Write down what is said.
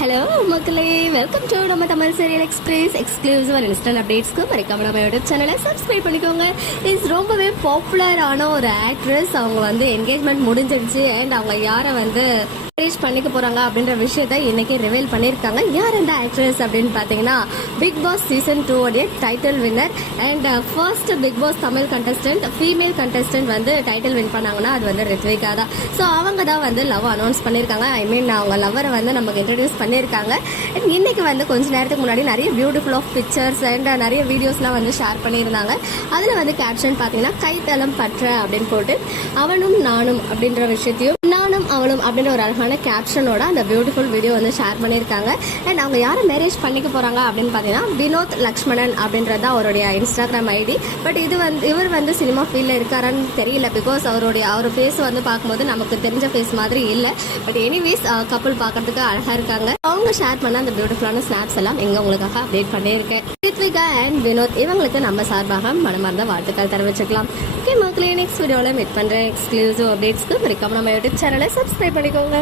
Hello மக்களே. Welcome to நம்ம Tamil serial express exclusive and instant அப்டேட்ஸ்க்கு மறக்காம நம்ம யூடியூப் சேனலை சப்ஸ்கிரைப் பண்ணிக்கோங்க. இஸ் ரொம்பவே பாப்புலரான ஒரு ஆக்ட்ரஸ் அவங்க வந்து என்கேஜ்மெண்ட் முடிஞ்சிடுச்சு. அண்ட் அவங்க யாரை வந்து மேரேஜ் பண்ணிக்க போறாங்க அப்படின்ற விஷயத்த இன்னைக்கு ரிவீல் பண்ணியிருக்காங்க. யார் இந்த ஆக்ட்ரஸ் அப்படின்னு பார்த்தீங்கன்னா பிக் பாஸ் சீசன் டூ உடைய title winner and first Bigg Boss Tamil contestant female contestant வந்து டைட்டில் வின் பண்ணாங்கன்னா அது வந்து ரித்விகா தான். ஸோ அவங்க தான் வந்து லவ் அனௌன்ஸ் பண்ணியிருக்காங்க. ஐ மீன் அவங்க லவ்வரை வந்து நமக்கு இன்ட்ரடியூஸ் பண்ணியிருக்காங்க. அண்ட் இன்னைக்கு வந்து கொஞ்ச நேரத்துக்கு முன்னாடி நிறைய பியூட்டிஃபுல் ஆஃப் பிக்சர்ஸ் அண்ட் நிறைய வீடியோஸ்லாம் வந்து ஷேர் பண்ணியிருந்தாங்க. அதில் வந்து கேப்ஷன் பார்த்தீங்கன்னா கைத்தளம் பற்ற அப்படின்னு போட்டு அவனும் நானும் அப்படின்ற விஷயத்தையும் அவளும் அப்படின்ற ஒரு அழகான கேப்ஷனோட அந்த பியூட்டிஃபுல் வீடியோ வந்து ஷேர் பண்ணியிருக்காங்க. அண்ட் அவங்க யாரை மேரேஜ் பண்ணிக்க போகிறாங்க அப்படின்னு பார்த்தீங்கன்னா வினோத் லக்ஷ்மணன் அப்படின்றது தான் அவருடைய இன்ஸ்டாகிராம் ஐடி பட் இது வந்து இவர் வந்து சினிமா ஃபீல்டில் இருக்காரான்னு தெரியல. பிகாஸ் அவருடைய அவர் ஃபேஸ் வந்து பார்க்கும்போது நமக்கு தெரிஞ்ச ஃபேஸ் மாதிரி இல்லை. பட் எனிவேஸ் கப்பல் பார்க்கறதுக்கு அழகாக இருக்காங்க. அவங்க ஷேர் பண்ண அந்த பியூட்டிஃபுல்லான ஸ்னாப்ஸ் எல்லாம் எங்கே உங்களுக்காக அப்டேட் பண்ணியிருக்கேன். ரித்விகா அண்ட் வினோத் இவங்களுக்கு நம்ம சார்பாக மனமார்ந்த வாழ்த்துக்கள் தெரிவிச்சுக்கலாம். ஓகே மக்களே நெக்ஸ்ட் வீடியோவில் மீட் பண்ணுறேன் எக்ஸ்க்ளூசிவ் அப்டேட்ஸ்க்கு மறக்காம நம்ம யூடியூப் சேனலை சப்ஸ்கிரைப் பண்ணிக்கோங்க.